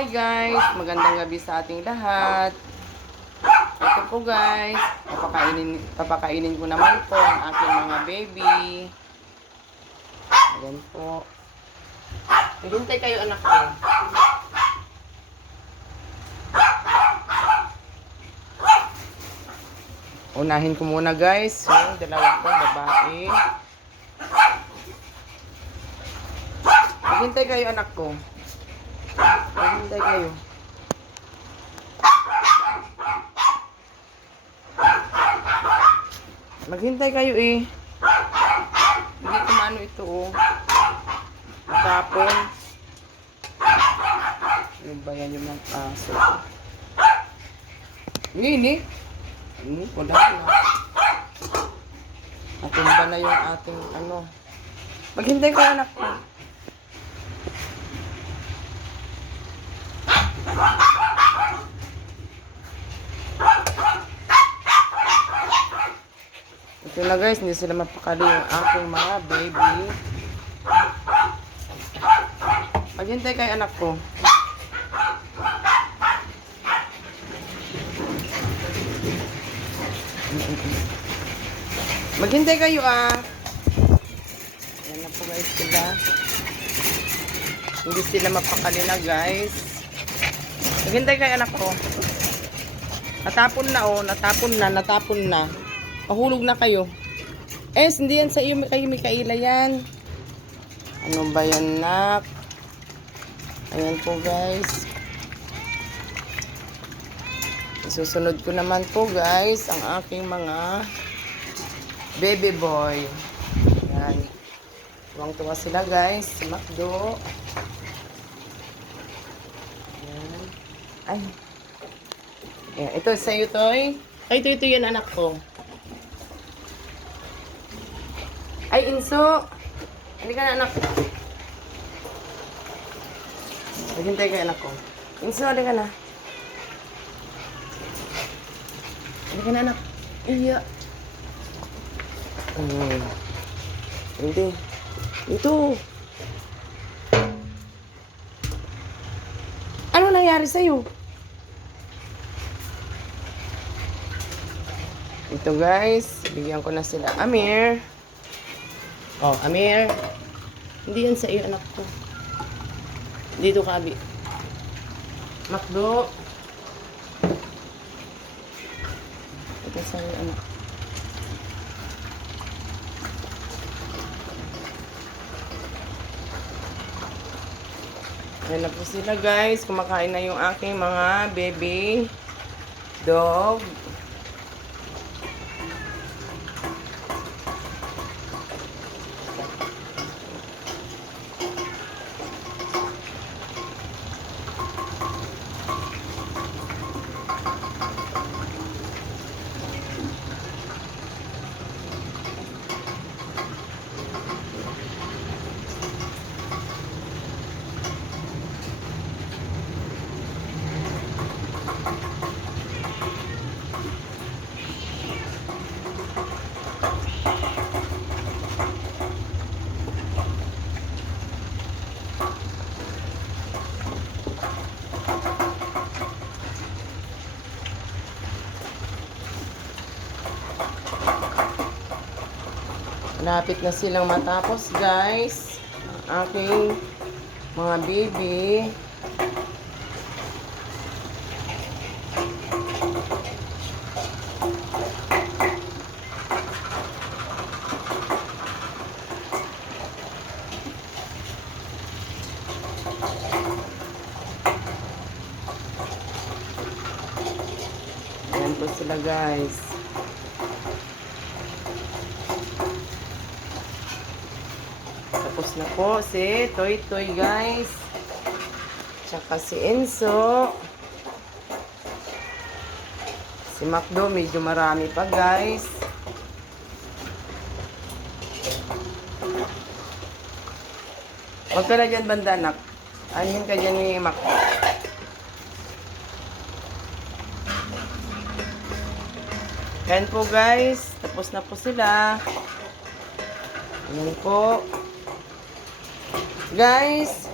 Hi guys! Magandang gabi sa ating lahat. Ito po guys, papakainin, papakainin ko naman po ang aking mga baby. Ayan po. Hintay kayo anak ko. Unahin ko muna guys, yung dalawa ko, babae. Maghintay kayo anak ko. Maghintay kayo. Maghintay kayo eh. Hindi kumano ito oh. Tapon. Yung ba yan yung mga aso? Hindi, Hmm, wala na. Natumba na yung ating ano. Maghintay kayo anak ko. Ito na guys, hindi sila mapakali yung aking mga baby. Maghintay kayo anak ko. Maghintay kayo ah. Yan na po guys sila. Hindi sila mapakali na guys. Maghintay kayo anak ko. Natapon na oh, natapon na, natapon na. Mahulog na kayo. Eh, hindi yan sa iyo, kayo Mikaela yan. Ano ba yan, nak? Ayan po, guys. Isusunod ko naman po, guys, ang aking mga baby boy. Ayan. Tuwang-tuwa sila, guys. Si Macdo. Ayan. Ay. Ayan. Ito sa iyo, Toy. Ay, ito, ito yan, anak ko. Ay, Inso. Hindi ka na, anak. Naghintay ka, anak ko. Inso, hindi ka na. Hindi ka na, anak. Iya. Hmm. Hindi. Ito. Ano nangyari sa'yo? Ito guys, bigyan ko na sila. Amir. Oh, Amir. Hindi yan sa iyo, anak ko. Dito ka, Abi. Makdo. Ito sa iyo, anak. Ayan na po sila guys. Kumakain na yung aking mga baby dog. Malapit na silang matapos, guys. Ang aking mga baby. Ayan po sila, guys. Tapos na po si Toy Toy guys. Tsaka si Enzo. Si Macdo medyo marami pa guys. Huwag ka na dyan banda anak. Anin ka dyan ni Macdo. Yan po guys. Tapos na po sila. Yan po. Guys,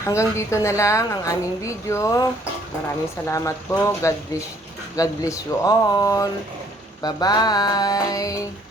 hanggang dito na lang ang aming video. Maraming salamat po. God bless, God bless you all. Bye-bye.